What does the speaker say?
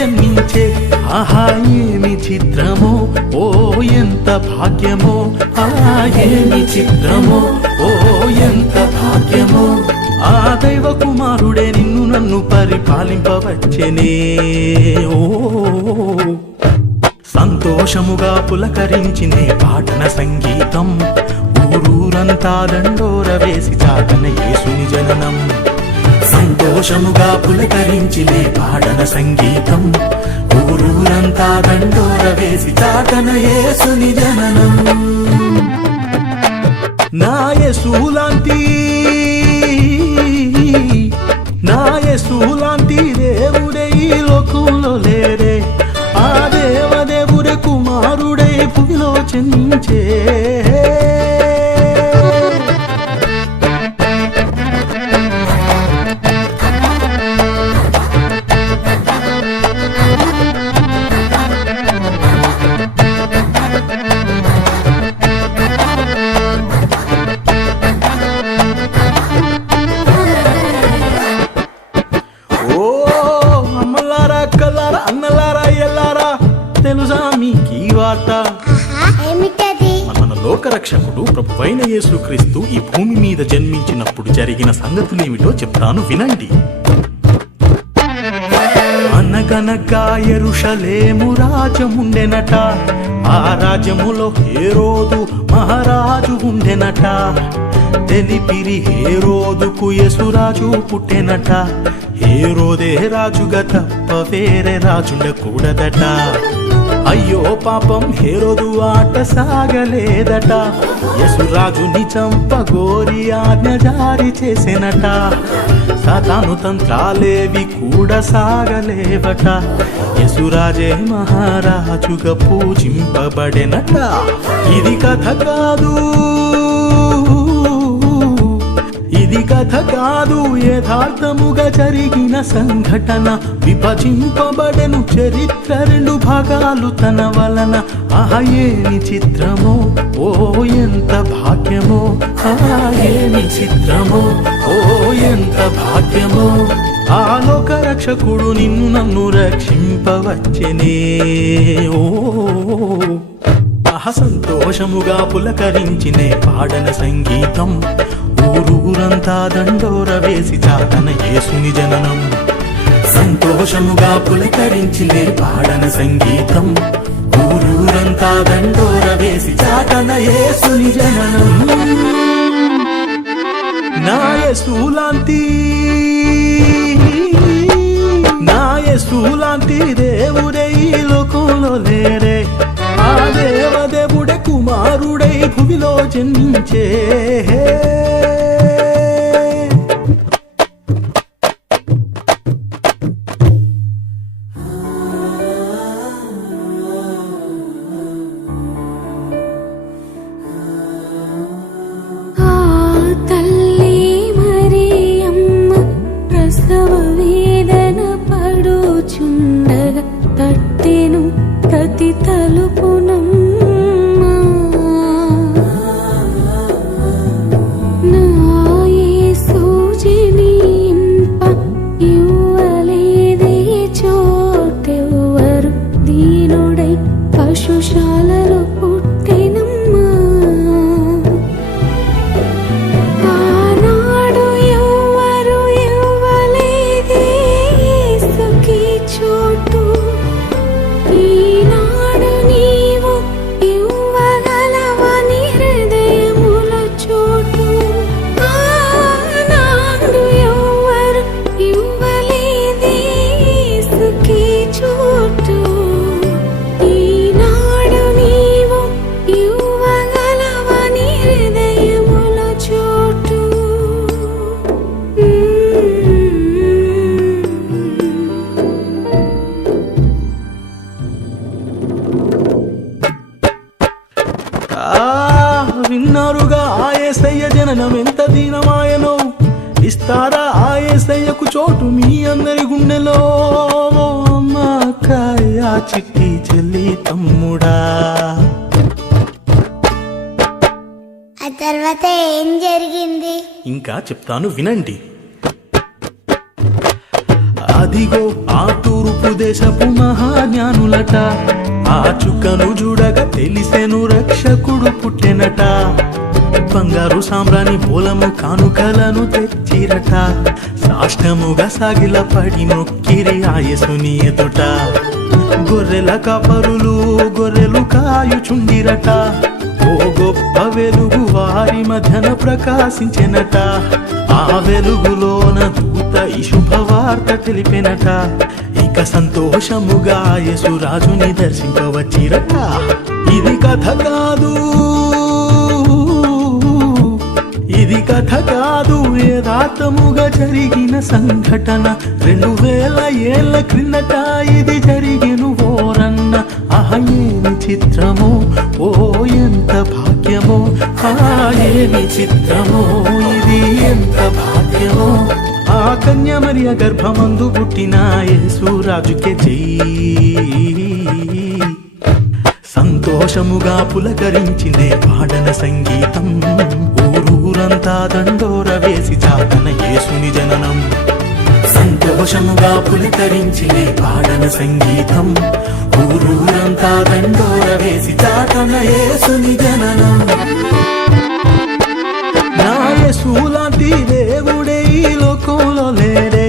జన్మించే. ఆహా ఏమి చిత్రమో, ఓ ఎంత భాగ్యమో, ఆహా ఏమి చిత్రమో, ఓ ఎంత భాగ్యమో. ఆ దైవ కుమారుడే నిన్ను నన్ను పరిపాలింపవచ్చెనే. ఓ సంతోషముగా పులకరించినే పాటన సంగీతం, ఊరూరంతా దండోర వేసి చాటన యేసుని జననం. సంతోషముగా పులకరించినే పాటన సంగీతం, ఊరూరంతా దండోర వేసి చాటన యేసుని జననం. నా యేసులాంటి దేవుడే ఈ లోకంలో లేరే. ఆ దేవదేవుడే కుమారుడే భూమిలో జన్మించే. మన లోకరక్షకుడు ప్రభువైన యేసుక్రీస్తు ఈ భూమి మీద జన్మించినప్పుడు జరిగిన సంగతులేమిటో చెప్తాను వినండి. అనగనగా యెరూషలేము రాజ్యముండెనట. ఆ రాజ్యములో హేరోదు మహారాజు ఉండెనట. తెలిపిరి హేరోదుకు యేసురాజు పుట్టెనట. హేరోదే రాజుగా తప్ప వేరే రాజుండకూడదట. అయ్యో పాపం హేరోదు ఆట సాగలేదట. యేసురాజుని చంపగోరి ఆజ్ఞ జారీ చేసెనట. సాతాను తంత్రాలేవి కూడా సాగలేవట. యేసురాజే మహారాజుగా పూజింపబడెనట. ఇది కథ కాదు, ఇది కథ కాదు, యథార్థముగా జరిగిన సంఘటన. విభజింపబడెను చరిత్ర రెండు భాగాలు తన వలన. ఆహా ఏమి చిత్రమో, ఓ ఎంత భాగ్యమో, ఆహా ఏమి చిత్రమో, ఓ ఎంత భాగ్యమో. ఆ లోక రక్షకుడు నిన్ను నన్ను రక్షింపవచ్చెనే. ఓ సంతోషముగా పులకరించినే పాడన సంగీతం, ఊరూరంతా దండోర వేసి చాటన యేసుని జననం. సంతోషముగా పులకరించినే పాడన సంగీతం, ఊరూరంతా దండోర వేసి చాటన యేసుని జననం. నా యేసులాంటి దేవుడే ఈ లోకంలో లేరే. ఆ దేవదేవుడే కుమారుడై భూమిలో జన్మించే. తట్టెను ప్రతి తలుపునమ్మా. నా యేసు జనింప ఇవ్వలేదే చోటెవ్వరు. దీనుడై పశుశాలలో పుట్టెనమ్మా. ఆనాడు ఎవ్వరు ఇవ్వలేదే యేసుకి చోటు. ఈనాడు నీవు ఇవ్వగలవని హృదయముల చోటు. ఆనాడు ఎవ్వరు ఇవ్వలేదే యేసుకి చోటు. ఈనాడు నీవు ఇవ్వగలవని హృదయముల చోటు. విన్నారుగా ఆ యేసయ్య జననం ఎంత దీనమాయనో. ఇస్తారా ఆ యేసయ్యకు చోటు మీ అందరి గుండెలో. అమ్మ అక్కయ్య చిట్టి చెల్లి తమ్ముడా. ఆ తర్వాత ఏం జరిగింది ఇంకా చెప్తాను వినండి. ఆ అదిగో ఆ తూర్పు దేశపు మహాజ్ఞానులట, ఆ చుక్కను చూడగా తెలిసెను రక్షకుడు పుట్టెనట. బంగారు సాంబ్రాణి మూలము కానుకలను తెచ్చిరట, సాష్టముగా సాగిల పడి మొక్కిరి ఆయసుని ఎదుట. గొర్రెల కాపరులు గొర్రెలు కాయుచుండిరట, ఓ గొప్ప వెలుగు వారి మధ్యన ప్రకాశించెనట. ఆ వెలుగులోన దూత ఈ శుభవార్త తెలిపెనట, ఇక సంతోషముగా యేసురాజుని దర్శింపవచ్చిరట. ఇది కథ కాదు, ఇది కథ కాదు, యథార్థముగా జరిగిన సంఘటన. 2000 ఏళ్ల క్రిందట ఇది జరిగిను ఓరన్న. ఆహా ఏమి చిత్రమో, ఓ ఎంత భాగ్యమో, ఏమి చిత్రమో, ఇది ఎంత భాగ్యమో. ఆ కన్య మరియ గర్భమందు పుట్టిన యేసురాజుకే జై. సంతోషముగా పులకరించిందే పాడన సంగీతం, ఊరూరంతా దండోర వేసి చాటన యేసుని జననం. సంతోషముగా పులకరించిందే పాడన సంగీతం, ఊరూరంతా దండోర వేసి చాటన యేసుని జననం. నా యేసు లాంటి దేవుడే ఈ లోకంలో లేడే,